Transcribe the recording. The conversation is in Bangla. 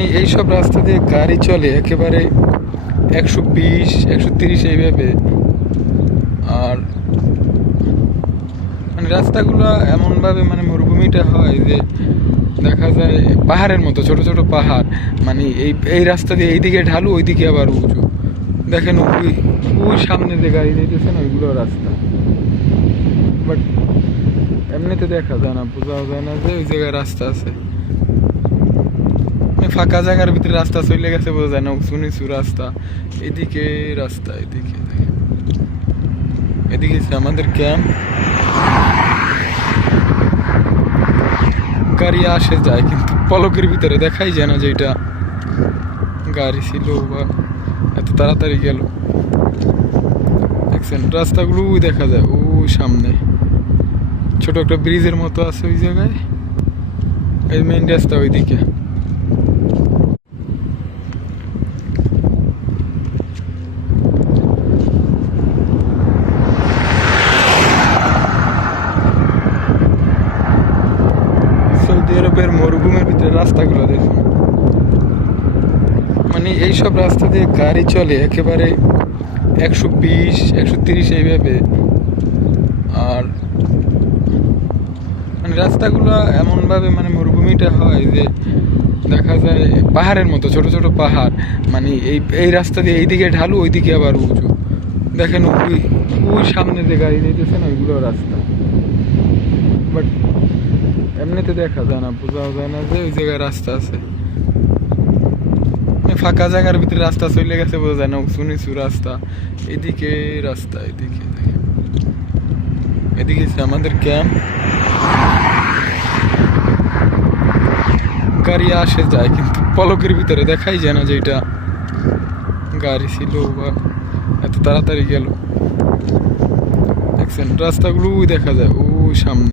মানে এইসব রাস্তা দিয়ে গাড়ি চলে একেবারে 120 130 এইভাবে। আর মানে রাস্তাগুলো এমনভাবে মানে মরুভূমিটা হয় যে দেখা যায় পাহাড়ের মতো, ছোট ছোট পাহাড়। মানে এই রাস্তা দিয়ে এইদিকে ঢালু, ওইদিকে আবার উঁচু। দেখেন ওই ওই সামনে যে গাড়ি যেতেছে না, ওইগুলো রাস্তা। বাট এমনিতে দেখা যায় না, বোঝাও যায় না যে ওই জায়গায় রাস্তা আছে। ফাঁকা জায়গার ভিতরে রাস্তা চলে গেছে, বোঝা যায় না। উঁচু নিচু রাস্তা, এদিকে রাস্তা, এদিকে এদিকে আমাদের ক্যাম্প। গাড়ি আসে যায় কিন্তু পলকের ভিতরে দেখাই যায় না যে এটা গাড়ি ছিল বা এত তাড়াতাড়ি গেল। দেখছেন রাস্তাগুলো দেখা যায় ওই সামনে, ছোট একটা ব্রিজের মতো আছে ওই জায়গায়। এই মেইন রাস্তা ওইদিকে। সৌদি আরবের মরুভূমির ভিতরে রাস্তাগুলো দেখুন। মানে এইসব রাস্তা দিয়ে গাড়ি চলে একেবারে 120 130 এইভাবে। আর মানে রাস্তাগুলো এমনভাবে মানে মরুভূমিটা হয় যে দেখা যায় পাহাড়ের মতো, ছোট ছোট পাহাড়। মানে এই রাস্তা দিয়ে এইদিকে ঢালু, ওইদিকে আবার উঁচু। দেখেন ওই ওই সামনে যে গাড়ি যেতেছে না, ওইগুলো রাস্তা। বাট এমনিতে দেখা যায় না, বোঝাও যায় না যে ওই জায়গায় রাস্তা আছে। ফাঁকা জায়গার ভিতরে রাস্তা চলে গেছে, বোঝা যায় না। উঁচু নিচু রাস্তা, এদিকে রাস্তা, এদিকে এদিকে আমাদের ক্যাম্প। গাড়ি আসে যায় কিন্তু পলকের ভিতরে দেখাই যায় না যে এটা গাড়ি ছিল বা এত তাড়াতাড়ি গেল। দেখছেন রাস্তাগুলো দেখা যায় ওই সামনে।